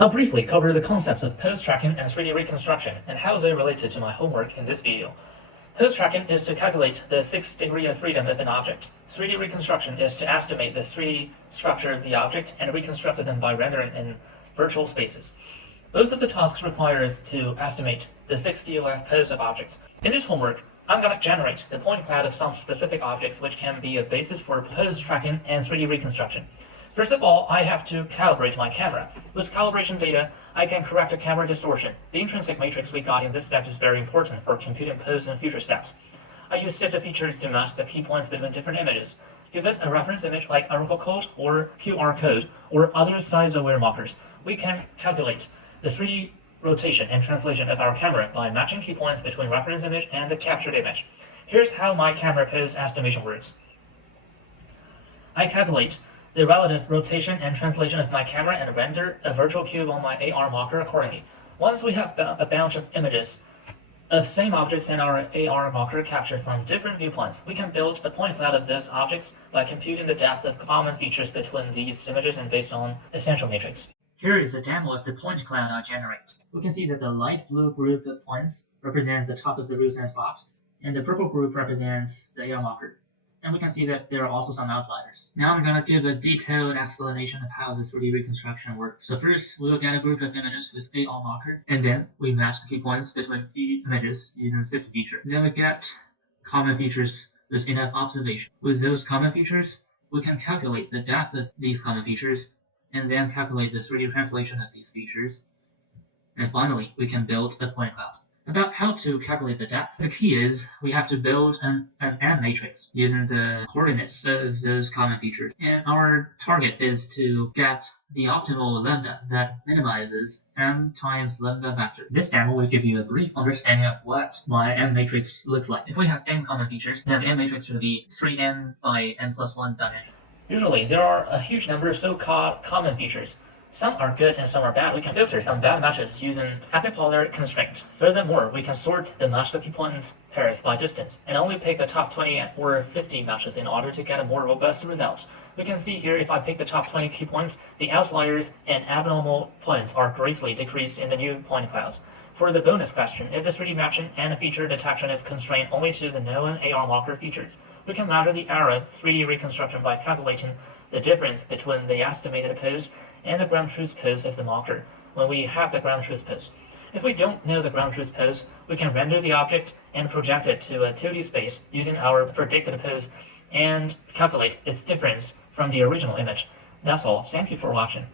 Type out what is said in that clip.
I'll briefly cover the concepts of pose tracking and 3D reconstruction and how they related to my homework in this video. Pose tracking is to calculate the 6th degree of freedom of an object. 3D reconstruction is to estimate the 3D structure of the object and reconstruct them by rendering in virtual spaces. Both of the tasks require us to estimate the 6 DOF pose of objects. In this homework, I'm going to generate the point cloud of some specific objects which can be a basis for pose tracking and 3D reconstruction. First of all, I have to calibrate my camera. With calibration data, I can correct a camera distortion. The intrinsic matrix we got in this step is very important for computing pose in future steps. I use SIFT features to match the key points between different images. Given a reference image like Oracle code or QR code or other size-aware markers, we can calculate the 3D rotation and translation of our camera by matching key points between reference image and the captured image. Here's how my camera pose estimation works. I calculate the relative rotation and translation of my camera and render a virtual cube on my AR marker accordingly. Once we have a bunch of images of same objects in our AR marker captured from different viewpoints, we can build a point cloud of those objects by computing the depth of common features between these images and based on essential matrix. Here is a demo of the point cloud I generate. We can see that the light blue group of points represents the top of the root sense box, and the purple group represents the AR marker. And we can see that there are also some outliers. Now I'm going to give a detailed explanation of how the 3D reconstruction works. So first, we will get a group of images with AR marker, and then we match the key points between images using the SIFT feature. Then we get common features with enough observation. With those common features, we can calculate the depth of these common features, and then calculate the 3D translation of these features. And finally, we can build a point cloud. About how to calculate the depth, the key is we have to build an M matrix using the coordinates of those common features. And our target is to get the optimal lambda that minimizes M times lambda vector. This demo will give you a brief understanding of what my M matrix looks like. If we have n common features, then the M matrix should be 3n by n plus 1 dimension. Usually, there are a huge number of so-called common features. Some are good and some are bad. We can filter some bad matches using epipolar constraint. Furthermore, we can sort the matched key point pairs by distance and only pick the top 20 or 50 matches in order to get a more robust result. We can see here if I pick the top 20 key points, the outliers and abnormal points are greatly decreased in the new point clouds. For the bonus question, if the 3D matching and feature detection is constrained only to the known AR marker features, we can measure the error of 3D reconstruction by calculating the difference between the estimated pose and the ground truth pose of the marker when we have the ground truth pose. If we don't know the ground truth pose, we can render the object and project it to a 2D space using our predicted pose and calculate its difference from the original image. That's all. Thank you for watching.